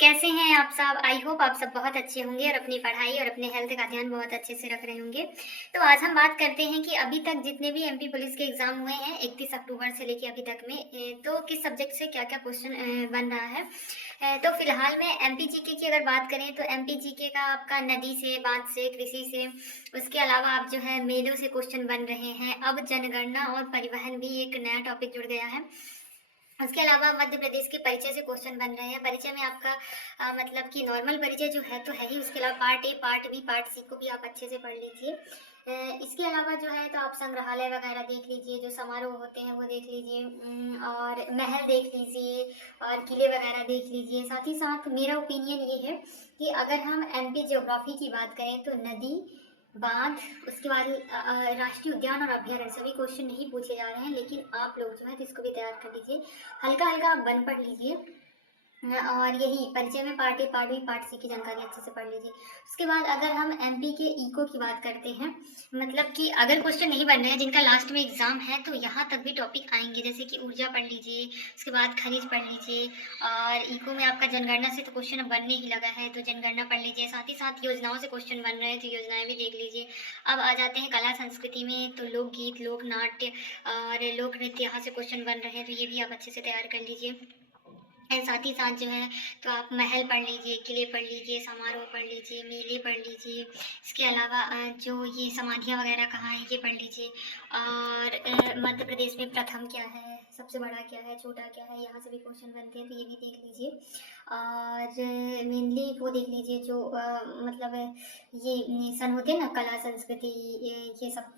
कैसे हैं आप सब? आई होप आप सब बहुत अच्छे होंगे और अपनी पढ़ाई और अपने हेल्थ का ध्यान बहुत अच्छे से रख रहे होंगे। तो आज हम बात करते हैं कि अभी तक जितने भी एमपी पुलिस के एग्ज़ाम हुए हैं 31 अक्टूबर से लेके अभी तक में तो किस सब्जेक्ट से क्या-क्या क्वेश्चन बन रहा है। तो फिलहाल में एमपी जीके की अगर बात करें तो एमपी जीके का आपका नदी से, बाँध से, कृषि से, उसके अलावा आप जो है मेलों से क्वेश्चन बन रहे हैं। अब जनगणना और परिवहन भी एक नया टॉपिक जुड़ गया है। उसके अलावा मध्य प्रदेश के परिचय से क्वेश्चन बन रहे हैं। परिचय में आपका मतलब कि नॉर्मल परिचय जो है तो है ही, उसके अलावा part A, part B, part C को भी आप अच्छे से पढ़ लीजिए। इसके अलावा जो है तो आप संग्रहालय वगैरह देख लीजिए, जो समारोह होते हैं वो देख लीजिए, और महल देख लीजिए और किले वगैरह देख लीजिए। साथ ही साथ मेरा ओपिनियन ये है कि अगर हम एमपी ज्योग्राफी की बात करें तो नदी, बांध, उसके बाद राष्ट्रीय उद्यान और अभ्यारण्य सभी क्वेश्चन नहीं पूछे जा रहे हैं, लेकिन आप लोग जो है तो इसको भी तैयार कर लीजिए। हल्का हल्का आप वन पढ़ लीजिए और यही परिचय में part A, part B, part C की जानकारी अच्छे से पढ़ लीजिए। उसके बाद अगर हम एमपी के इको की बात करते हैं, मतलब कि अगर क्वेश्चन नहीं बन रहे हैं जिनका लास्ट में एग्जाम है तो यहाँ तक भी टॉपिक आएंगे, जैसे कि ऊर्जा पढ़ लीजिए, उसके बाद खनिज पढ़ लीजिए, और इको में आपका जनगणना से तो क्वेश्चन बनने ही लगा है तो जनगणना पढ़ लीजिए। साथ ही साथ योजनाओं से क्वेश्चन बन रहे हैं तो योजनाएं भी देख लीजिए। अब आ जाते हैं कला संस्कृति में, तो लोकगीत, लोक नाट्य और लोक नृत्य, यहाँ से क्वेश्चन बन रहे हैं तो ये भी आप अच्छे से तैयार कर लीजिए। एंड साथ ही साथ जो है तो आप महल पढ़ लीजिए, किले पढ़ लीजिए, समारोह पढ़ लीजिए, मेले पढ़ लीजिए। इसके अलावा जो ये समाधियाँ वगैरह कहाँ हैं ये पढ़ लीजिए। और मध्य प्रदेश में प्रथम क्या है, सबसे बड़ा क्या है, छोटा क्या है, यहाँ से भी क्वेश्चन बनते हैं तो ये भी देख लीजिए। और मेनली वो देख लीजिए जो मतलब ये सन होते हैं ना, कला संस्कृति, ये सब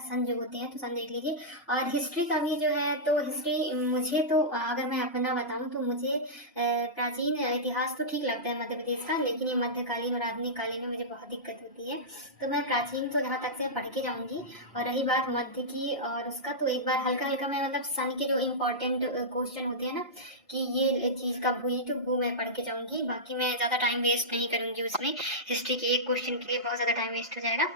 सन जो होते हैं तो सन देख लीजिए। और हिस्ट्री का भी जो है तो हिस्ट्री मुझे तो अगर मैं अपना बताऊं तो मुझे प्राचीन इतिहास तो ठीक लगता है मध्य प्रदेश का, लेकिन ये मध्यकालीन और आधुनिक कालीन में मुझे बहुत दिक्कत होती है। तो मैं प्राचीन तो जहाँ तक से पढ़ के जाऊंगी। और रही बात मध्य की और उसका, तो एक बार हल्का हल्का मैं मतलब सन के जो इम्पोर्टेंट क्वेश्चन होते हैं ना कि ये चीज़ कब हुई तो वो मैं पढ़ के जाऊंगी। बाकी मैं ज़्यादा टाइम वेस्ट नहीं करूंगी उसमें, हिस्ट्री के एक क्वेश्चन के लिए बहुत ज़्यादा टाइम वेस्ट हो जाएगा।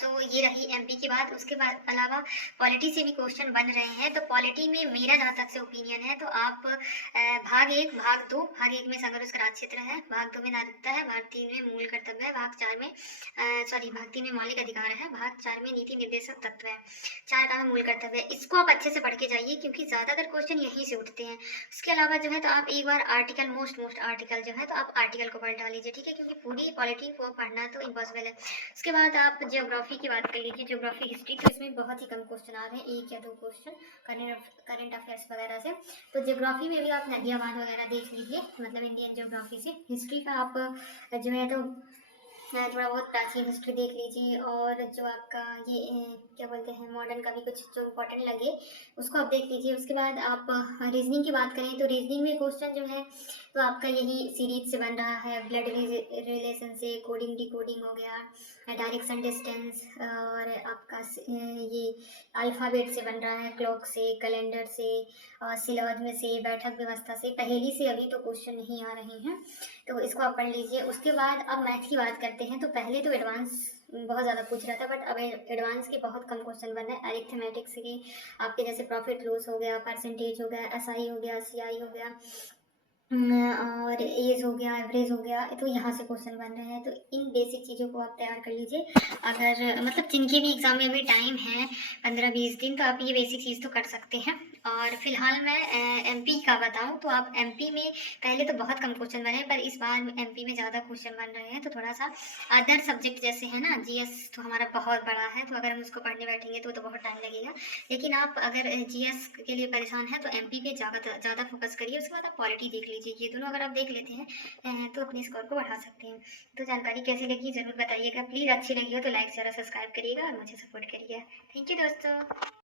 तो ये रही एमपी की बात। उसके बाद अलावा पॉलिटी से भी क्वेश्चन बन रहे हैं। तो पॉलिटी में मेरा जहाँ तक से ओपिनियन है तो आप भाग एक, भाग दो, भाग एक में संघ और उसका राज क्षेत्र है, भाग दो में नागरिकता है, भाग तीन में मूल कर्तव्य है, भाग चार में भाग तीन में मौलिक अधिकार है, भाग चार में नीति निर्देशक तत्व है, चार का में मूल कर्तव्य है। इसको आप अच्छे से पढ़ के जाइए क्योंकि ज़्यादातर क्वेश्चन यहीं से उठते हैं। उसके अलावा जो है तो आप एक बार आर्टिकल, मोस्ट आर्टिकल जो है तो आप आर्टिकल को पढ़ डालीजिए, ठीक है, क्योंकि पूरी पॉलिटी को पढ़ना तो इम्पॉसिबल है। उसके बाद आप ज्योग्राफी की बात कर लीजिए, ज्योग्राफी हिस्ट्री, तो इसमें बहुत ही कम क्वेश्चन आ रहे हैं, एक या दो क्वेश्चन करंट अफेयर्स वगैरह से। तो ज्योग्राफी में भी आप नदियाँ, बांध वगैरह देख लीजिए, मतलब इंडियन ज्योग्राफी से। हिस्ट्री का आप जो है तो थोड़ा बहुत प्राचीन हिस्ट्री देख लीजिए, और जो आपका ये क्या बोलते हैं मॉडर्न का भी कुछ जो इम्पोर्टेंट लगे उसको आप देख लीजिए। उसके बाद आप रीजनिंग की बात करें तो रीजनिंग में क्वेश्चन जो है तो आपका यही सीरीज से बन रहा है, ब्लड रिलेशन से, कोडिंग डिकोडिंग हो गया, डायरेक्शन डिस्टेंस, और आपका ये अल्फ़ाबेट से बन रहा है, क्लॉक से, कैलेंडर से, सिलवद में से, बैठक व्यवस्था से। पहेली से अभी तो क्वेश्चन नहीं आ रहे हैं तो इसको आप पढ़ लीजिए। उसके बाद अब मैथ की बात करते हैं तो पहले तो एडवांस बहुत ज़्यादा पूछ रहा था, बट अब एडवांस के बहुत कम क्वेश्चन बन रहे हैं। अरिथमेटिक्स के आपके जैसे प्रॉफिट लॉस हो गया, परसेंटेज हो गया, एसआई हो गया, सीआई हो गया, और एज हो गया, एवरेज हो गया, तो यहाँ से क्वेश्चन बन रहे हैं। तो इन बेसिक चीज़ों को आप तैयार कर लीजिए। अगर मतलब जिनके भी एग्ज़ाम में अभी टाइम है 15-20 दिन, तो आप ये बेसिक चीज़ तो कर सकते हैं। और फिलहाल मैं एमपी का बताऊं तो आप एमपी में पहले तो बहुत कम क्वेश्चन बने, पर इस बार एमपी में ज़्यादा क्वेश्चन बन रहे हैं। तो थोड़ा सा अदर सब्जेक्ट जैसे है ना, जीएस तो हमारा बहुत बड़ा है, तो अगर हम उसको पढ़ने बैठेंगे तो बहुत टाइम लगेगा। लेकिन आप अगर जीएस के लिए परेशान है तो एमपी पे ज़्यादा फोकस करिए। उसके बाद आप पॉलिटी देख लीजिए, ये दोनों अगर आप देख लेते हैं तो अपने स्कोर को बढ़ा सकते हैं। तो जानकारी कैसी लगी ज़रूर बताइएगा, प्लीज़ अच्छी लगी हो तो लाइक शेयर और सब्सक्राइब करिएगा और मुझे सपोर्ट करिएगा। थैंक यू दोस्तों।